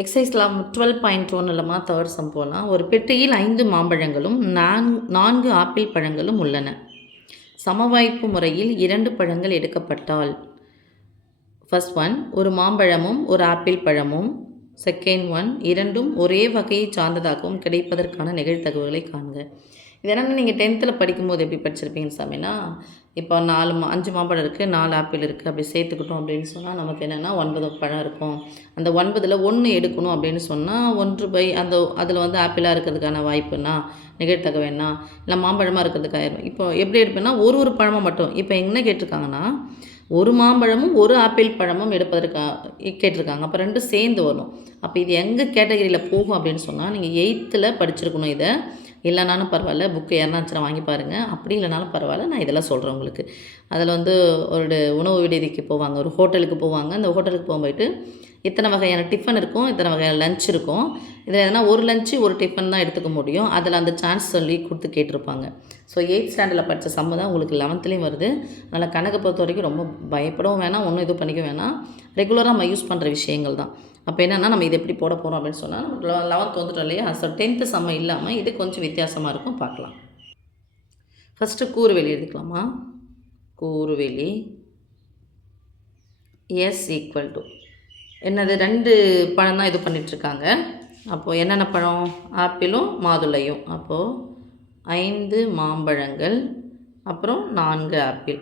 எக்ஸசைஸ்ல 12.1 third sum போலாம். ஒரு பெட்டியில் 5 மாம்பழங்களும் 4 ஆப்பிள் பழங்களும் உள்ளன. சமவாய்ப்பு முறையில் 2 பழங்கள் எடுக்கப்பட்டால், ஃபர்ஸ்ட் ஒன் ஒரு மாம்பழமும் ஒரு ஆப்பிள் பழமும், செகண்ட் ஒன் இரண்டும் ஒரே வகையை சார்ந்ததாகவும் கிடைப்பதற்கான நிகழ்தகவுகளை காண்க. இது என்னென்னா நீங்கள் 10th படிக்கும்போது எப்படி படிச்சிருப்பீங்க சாமின்னா, இப்போ 5 மாம்பழம் இருக்குது, 4 ஆப்பிள் இருக்குது, அப்படி சேர்த்துக்கிட்டோம் அப்படின்னு சொன்னால் நமக்கு என்னென்னா 9 பழம் இருக்கும். அந்த 9ல் 1 எடுக்கணும் அப்படின்னு சொன்னால் 1 அதில் வந்து ஆப்பிளாக இருக்கிறதுக்கான வாய்ப்புன்னா நிகழ்த்தகவு என்ன, இல்லை மாம்பழமாக இருக்கிறதுக்காக இப்போ எப்படி எடுப்பேன்னா ஒரு பழமாக மட்டும். இப்போ என்ன கேட்டிருக்காங்கன்னா, ஒரு மாம்பழமும் ஒரு ஆப்பிள் பழமும் எடுப்பதற்காக கேட்டிருக்காங்க. அப்போ 2 சேர்ந்து வரும். அப்போ இது எங்கே கேட்டகரியில் போகும் அப்படின்னு சொன்னால், நீங்கள் 8th படிச்சிருக்கணும். இதை இல்லைனாலும் பரவாயில்ல, புக்கு யாருனாச்சும் வாங்கி பாருங்கள். அப்படி இல்லைனாலும் பரவாயில்ல, நான் இதெல்லாம் சொல்கிறேன் உங்களுக்கு. அதில் வந்து ஒரு உணவு விடுதிக்கு போவாங்க, ஒரு ஹோட்டலுக்கு போவாங்க. அந்த ஹோட்டலுக்கு போகும்போது இத்தனை வகையான டிஃபன் இருக்கும், இத்தனை வகையான லஞ்ச் இருக்கும். இதில் எதனா ஒரு லஞ்சு ஒரு டிஃபன் தான் எடுத்துக்க முடியும். அதில் அந்த சான்ஸ் சொல்லி கொடுத்து கேட்டிருப்பாங்க. ஸோ 8th ஸ்டாண்டர்டில் படித்த சம்மு தான் உங்களுக்கு 11லேயும் வருது. அதனால் கணக்கை பொறுத்த வரைக்கும் ரொம்ப பயப்படவும் வேணாம், ஒன்றும் இது பண்ணிக்க வேணாம். ரெகுலராக நம்ம யூஸ் பண்ணுற விஷயங்கள் தான். அப்போ என்னென்னா, நம்ம இதை எப்படி போட போகிறோம் அப்படின்னு சொன்னால், நமக்கு 11th வந்துட்டோம் இல்லையா. ஸோ 10th சம்ம இல்லாமல் இது கொஞ்சம் வித்தியாசமாக இருக்கும், பார்க்கலாம். ஃபஸ்ட்டு கூறுவெளி எடுத்துக்கலாமா. கூறுவெளி எஸ் ஈக்குவல் டு என்னது, 2 பழம் தான் இது பண்ணிகிட்ருக்காங்க. அப்போது என்னென்ன பழம், ஆப்பிளும் மாதுளையும். அப்போது 5 மாம்பழங்கள் அப்புறம் 4 ஆப்பிள்.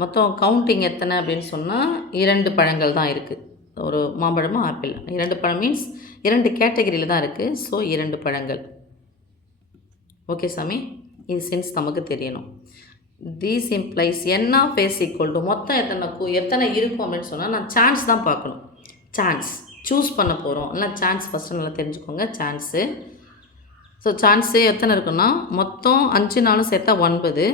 மொத்தம் கவுண்டிங் எத்தனை அப்படின்னு சொன்னால் 2 பழங்கள் தான் இருக்குது. ஒரு மாம்பழமும் ஆப்பிள் 2 பழம் மீன்ஸ் 2 கேட்டகரியில் தான் இருக்குது. ஸோ 2 பழங்கள். ஓகே சாமி, இது சென்ஸ் நமக்கு தெரியணும். These implies n of s equal to மொத்தம் எத்தனை இருக்கும் அப்படின்னு சொன்னால், நான் சான்ஸ் தான் பார்க்கணும். சான்ஸ் சூஸ் பண்ண போகிறோம். இல்லை சான்ஸ் ஃபஸ்ட்டு நல்லா தெரிஞ்சுக்கோங்க. சான்ஸு ஸோ சான்ஸு எத்தனை இருக்குன்னா, மொத்தம் 5 நாளும் சேர்த்தா 9.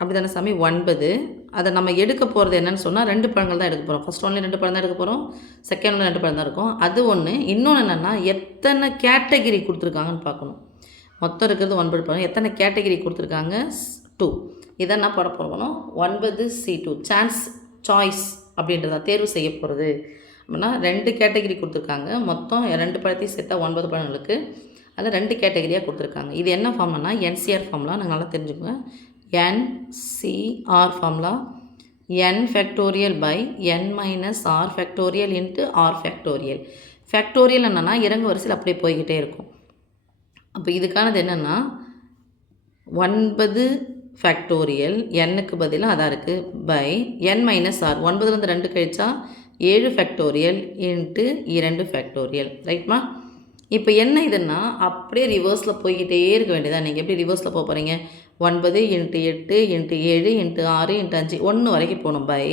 அப்படி தானே சாமி, 9. அதை நம்ம எடுக்க போகிறது என்னென்னு சொன்னால் 2 பழங்கள் தான் எடுக்க போகிறோம். ஃபஸ்ட் ஒன்லேயும் 2 பழம் தான் எடுக்க போகிறோம், செகண்ட் ஒன்று 2 பழம் தான் இருக்கும். அது ஒன்று. இன்னொன்று என்னென்னா, எத்தனை கேட்டகிரி கொடுத்துருக்காங்கன்னு பார்க்கணும். மொத்தம் இருக்கிறது 9 பழம், எத்தனை கேட்டகிரி கொடுத்துருக்காங்க 2. இதை என்ன போட போகிறோம், 9C2 சான்ஸ் சாய்ஸ் அப்படின்றத தேர்வு செய்ய போகிறது. அப்படின்னா 2 கேட்டகிரி கொடுத்துருக்காங்க. மொத்தம் 2 பழத்தையும் சேர்த்தா 9 பழங்களுக்கு. அதில் 2 கேட்டகிரியாக கொடுத்துருக்காங்க. இது என்ன ஃபார்ம்னா NCR ஃபார்ம்லாம் நாங்கள் நல்லா தெரிஞ்சுக்கோங்க. NCR formula n factorial by n minus r factorial into r factorial. Factorial என்னென்னா இறங்கு வரிசையில் அப்படியே போய்கிட்டே இருக்கும். அப்போ இதுக்கானது என்னென்னா 9 ஃபேக்டோரியல் n-க்கு பதிலாக அதான் இருக்குது பை n மைனஸ் r. 9லேருந்து 2 கழிச்சா 7 ஃபேக்டோரியல் இன்ட்டு 2 ஃபேக்டோரியல். ரைட்மா. இப்போ என்ன இதுன்னா, அப்படியே ரிவர்ஸில் போய்கிட்டே இருக்க வேண்டியதான். நீங்கள் எப்படி ரிவர்ஸில் போக போகிறீங்க, 9 இன்ட்டு 8 இன்ட்டு 7 இன்ட்டு 6 இன்ட்டு 5 1 வரைக்கும் போகணும். பை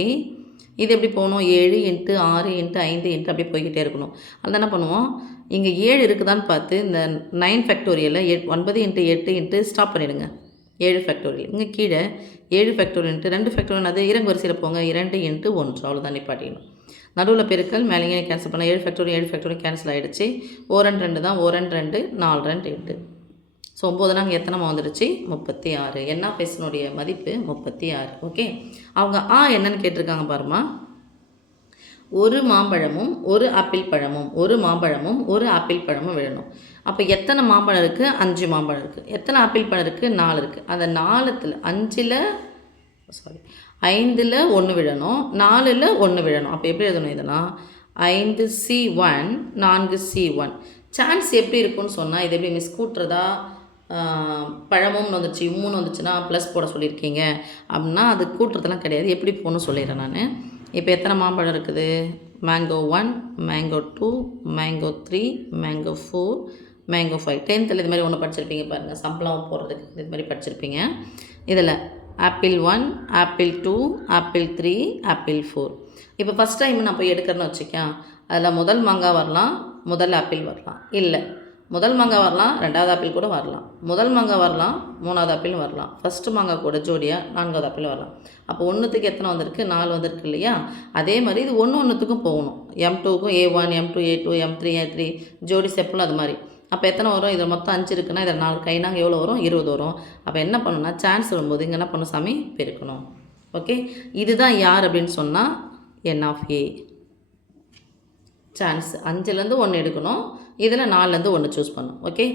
இது எப்படி போகணும், 7 இன்ட்டு 6 இன்ட்டு 5 இன்ட்டு அப்படியே போய்கிட்டே இருக்கணும். அதில் என்ன பண்ணுவோம், இங்கே 7 இருக்குதான்னு பார்த்து இந்த 9 ஃபேக்டோரியலில் 9 இன்ட்டு 8 இன்ட்டு ஸ்டாப் பண்ணிவிடுங்க. 7 ஃபேக்டோரியல். இங்கே கீழே 7 ஃபேக்டோரியல் இன்ட்டு 2 ஃபேக்டோரியல், அது இறங்கு வரிசையில் போங்க. 2 இன்ட்டு 1 அவ்வளோதான் நிப்பாட்டிக்கணும். நடுவில் பெருக்கல் மேலேயே கேன்சல் பண்ணால் 7 ஃபேக்டோரியல் கேன்சல் ஆகிடுச்சு. 1 2 தான், 1 2 4 2 8. ஸோ 9 நாங்கள் எத்தனை வந்துடுச்சு, 36. என்ன பேசினுடைய மதிப்பு 36. ஓகே, அவங்க என்னன்னு கேட்டிருக்காங்க பாருமா. ஒரு மாம்பழமும் ஒரு ஆப்பிள் பழமும், ஒரு மாம்பழமும் ஒரு ஆப்பிள் பழமும் விழணும். அப்போ எத்தனை மாம்பழம் இருக்குது, 5 மாம்பழம் இருக்குது. எத்தனை ஆப்பிள் பழம் இருக்குது, 4 இருக்குது. அந்த 5ல் 5ல் 1 விழணும், 4ல் 1 விழணும். அப்போ எப்படி எழுதணும் இதெல்லாம், 5C1 4C1. சான்ஸ் எப்படி இருக்குன்னு சொன்னால், இது எப்படி மிஸ் கூட்டுறதா, பழமும் வந்துச்சு 3 வந்துச்சுன்னா ப்ளஸ் போட சொல்லியிருக்கீங்க அப்படின்னா அது கூட்டுறதெல்லாம் கிடையாது. எப்படி போகணும்னு சொல்லிடுறேன் நான். இப்போ எத்தனை மாம்பழம் இருக்குது, mango 1 mango 2 mango 3 mango 4 mango 5. 10th இது மாதிரி ஒன்று படிச்சிருப்பீங்க பாருங்கள், சம்பளம் போடுறதுக்கு இது மாதிரி படிச்சிருப்பீங்க. இதில் ஆப்பிள் 1 ஆப்பிள் 2 ஆப்பிள் 3 ஆப்பிள் 4. இப்போ ஃபஸ்ட் டைம் நான் போய் எடுக்கிறேன்னு வச்சுக்கேன். அதில் முதல் மாங்காய் வரலாம், முதல் ஆப்பிள் வரலாம், இல்லை முதல் மாங்காய் வரலாம், 2வது ஆப்பிள் கூட வரலாம், முதல் மாங்காய் வரலாம், 3வது ஆப்பிள் வரலாம், ஃபஸ்ட்டு மாங்காய் கூட ஜோடியாக 4வது ஆப்பிள் வரலாம். அப்போ 1த்துக்கு எத்தனை வந்திருக்கு, 4 வந்திருக்கு இல்லையா. அதே மாதிரி இது 1த்துக்கும் போகணும். M2க்கும் A1 M2 A2 M3 A3 ஜோடி ஸ்டெப்பில் அது மாதிரி. அப்போ எத்தனை வரும், இதில் மொத்தம் 5 இருக்குன்னா இதில் 4 கைனாங்க எவ்வளோ வரும், 20 வரும். அப்போ என்ன பண்ணணும்னா சான்ஸ் வரும்போது இங்கே என்ன பண்ணணும் சாமி, பெருக்கணும். ஓகே, இதுதான் யார் அப்படின்னு சொன்னால் N ஆஃப் A. சான்ஸ் 5லேருந்து 1 எடுக்கணும். இதில் 4லேருந்து 1 சூஸ் பண்ணணும். ஓகே,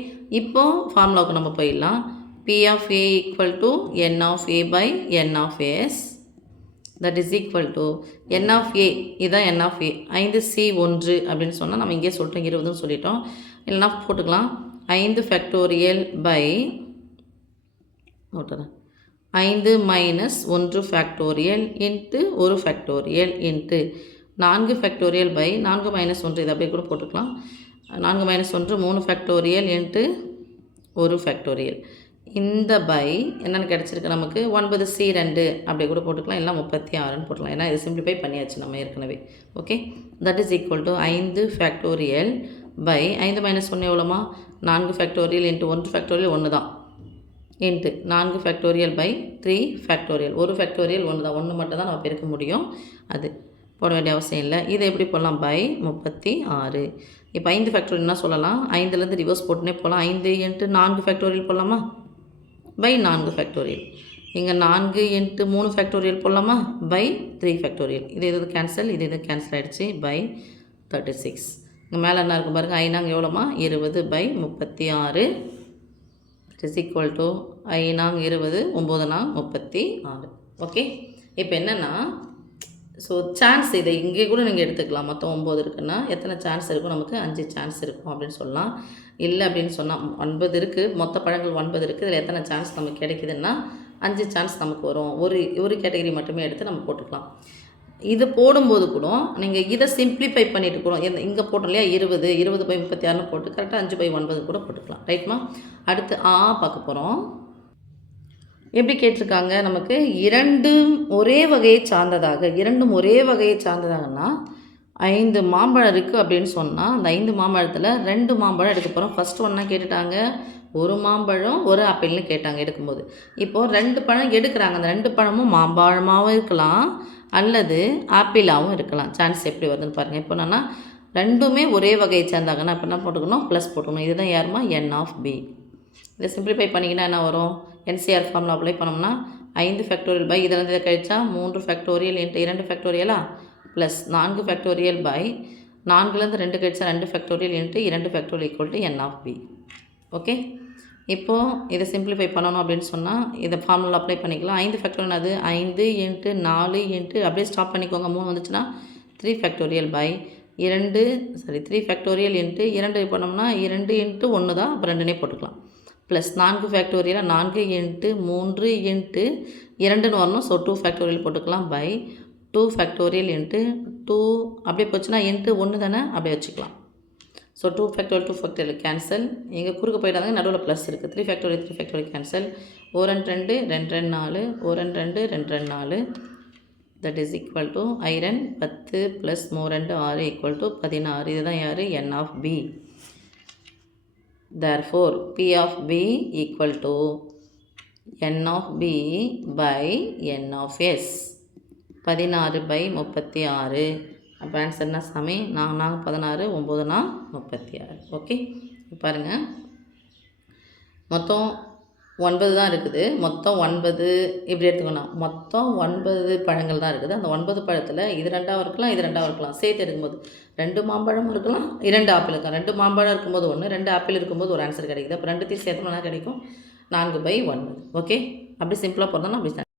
இப்போ ஃபார்முலாவுக்கு நம்ம போயிடலாம். P of A equal to N of A by N of S, that is equal to N of A, இதுதான் N of A. 5C1 அப்படின்னு சொன்னால் நம்ம இங்கே சொல்லிட்டோம், 20ன்னு சொல்லிட்டோம். இல்லைனா போட்டுக்கலாம் 5 factorial by 5 minus 1 factorial into 1 factorial into 4 factorial by 4 minus 1, இது அப்படியே கூட போட்டுக்கலாம். 4 மைனஸ் 1 3 ஃபேக்டோரியல் இன்ட்டு 1 ஃபேக்டோரியல். இந்த பை என்னென்னு கிடச்சிருக்கு நமக்கு 9C2 அப்படியே கூட போட்டுக்கலாம், இல்லை 36ன்னு போட்டுக்கலாம். ஏன்னா இது சிம்பிளிஃபை பண்ணியாச்சு நம்ம ஏற்கனவே. Okay, that is equal to 5 factorial by 5 minus 1 எவ்வளோமா 4 ஃபேக்டோரியல் இன்ட்டு 1 ஃபேக்டோரியல் 1 தான் into 4 factorial by 3 factorial. 1 factorial 1 தான், 1 மட்டும் தான் நம்ம பெருக்க முடியும், அது போட வேண்டிய அவசியம் இல்லை. இதை எப்படி போடலாம் பை 36. இப்போ 5 ஃபேக்டோரியல் என்ன சொல்லலாம், 5லேருந்து ரிவர்ஸ் போட்டுனே போகலாம். 5 இன்ட்டு 4 ஃபேக்டோரியல் போடலாமா பை 4 ஃபேக்டோரியல். இங்கே 4 இன்ட்டு 3 ஃபேக்டோரியல் போடலாமா பை 3 ஃபேக்டோரியல். இது கேன்சல், இது கேன்சல் ஆகிடுச்சு பை 36. இங்கே மேலே என்ன இருக்கும் பாருங்கள், ஐநாங்க எவ்வளோமா 20 பை 36 இஸ் ஈக்குவல் டு ஐநாங்க 20 9 36. ஓகே, இப்போ என்னென்னா ஸோ சான்ஸ் இதை இங்கே கூட நீங்கள் எடுத்துக்கலாம். மொத்தம் 9 இருக்குன்னா எத்தனை சான்ஸ் இருக்கும் நமக்கு, 5 சான்ஸ் இருக்கும் அப்படின்னு சொல்லலாம். இல்லை அப்படின்னு சொன்னால் 9 இருக்குது, மொத்த பழங்கள் 9 இருக்குது, இதில் எத்தனை சான்ஸ் நமக்கு கிடைக்குதுன்னா 5 சான்ஸ் நமக்கு வரும். ஒரு கேட்டகரி மட்டுமே எடுத்து நம்ம போட்டுக்கலாம். இது போடும்போது கூட நீங்கள் இதை சிம்பிளிஃபை பண்ணிவிட்டு கூட இங்கே போட்டோம் இல்லையா 20 பை 36ன்னு போட்டு கரெக்டாக 5 பை 9 கூட போட்டுக்கலாம். ரைட்மா, அடுத்து பார்க்க போகிறோம். எப்படி கேட்டிருக்காங்க நமக்கு, இரண்டும் ஒரே வகையை சார்ந்ததாகன்னா 5 மாம்பழம் இருக்குது அப்படின்னு சொன்னால் அந்த 5 மாம்பழத்தில் 2 மாம்பழம் எடுக்க போகிறோம். ஃபஸ்ட் ஒன்றா கேட்டுட்டாங்க, ஒரு மாம்பழம் ஒரு ஆப்பிள்னு கேட்டாங்க எடுக்கும்போது. இப்போது 2 பழம் எடுக்கிறாங்க, அந்த 2 பழமும் மாம்பழமாகவும் இருக்கலாம் அல்லது ஆப்பிளாகவும் இருக்கலாம். சான்ஸ் எப்படி வருதுன்னு பாருங்கள். இப்போ என்னன்னா ரெண்டுமே ஒரே வகையை சேர்ந்தாங்கன்னா இப்போ என்ன போட்டுக்கணும், ப்ளஸ் போட்டுக்கணும். இதுதான் யாருமா N of B. இதை சிம்பிளிஃபை பண்ணிங்கன்னா என்ன வரும், என்சிஆர் ஃபார்முலா அப்ளை பண்ணோம்னா 5 ஃபேக்டோரியல் பை இதில் இதை கழிச்சா 3 ஃபேக்டோரியல் இன்ட்டு 2 ஃபேக்டோரியலா ப்ளஸ் 4 ஃபேக்டோரியல் பை 4லேருந்து 2 கழிச்சா 2 factorial into 2 factorial equal to N of B. Okay, இப்போது இதை சிம்பிளிஃபை பண்ணணும் அப்படின்னு சொன்னால் இதை ஃபார்முலா அப்ளை பண்ணிக்கலாம். 5 ஃபேக்டோரியல் அது 5 இன்ட்டு 4 இன்ட்டு அப்படியே ஸ்டாப் பண்ணிக்கோங்க, 3 வந்துச்சுன்னா 3 ஃபேக்டோரியல் பை 3 ஃபேக்டோரியல் இன்ட்டு 2 பண்ணோம்னா 2 இன்ட்டு 1 தான், அப்போ 2னே போட்டுக்கலாம். ப்ளஸ் 4 ஃபேக்டோரியலாக 4 இன்ட்டு 3 இன்ட்டு 2ன்னு வரணும். ஸோ 2 ஃபேக்டோரியல் போட்டுக்கலாம் பை 2 ஃபேக்டோரியல் இன்ட்டு 2 அப்படியே போச்சுன்னா இன்ட்டு 1 தானே, அப்படியே வச்சுக்கலாம். ஸோ 2 ஃபேக்டோரியல் கேன்சல், இங்கே குறுக்க போயிடாதாங்க, நடுவில் ப்ளஸ் இருக்குது. 3 factorial cancel. 1 2 2 2 4 1 2 2 4 that is equal to 10 plus 3 2 6 equal to 16. இதுதான் யார் N of B. Therefore, P of B equal to N of B by N of S. 16 by 36. அப்போ ஆன்சர் என்ன சாமி, 4 16 9 36. Okay, பாருங்கள் மொத்தம் 9 தான் இருக்குது. மொத்தம் 9 இப்படி எடுத்துக்கணும். மொத்தம் 9 பழங்கள் தான் இருக்குது. அந்த 9 பழத்தில் இது 2ஆக இருக்கலாம், இது 2ஆக இருக்கலாம். சேர்த்து எடுக்கும்போது 2 மாம்பழமும் இருக்கலாம், 2 ஆப்பிள் இருக்கலாம். 2 மாம்பழம் இருக்கும்போது 1, 2 ஆப்பிள் இருக்கும்போது ஒரு ஆன்சர் கிடைக்குது. அப்போ 2த்தையும் சேர்த்தோம்னா கிடைக்கும் 4 by 9. ஓகே, அப்படி சிம்பிளாக போகிறதா அப்படி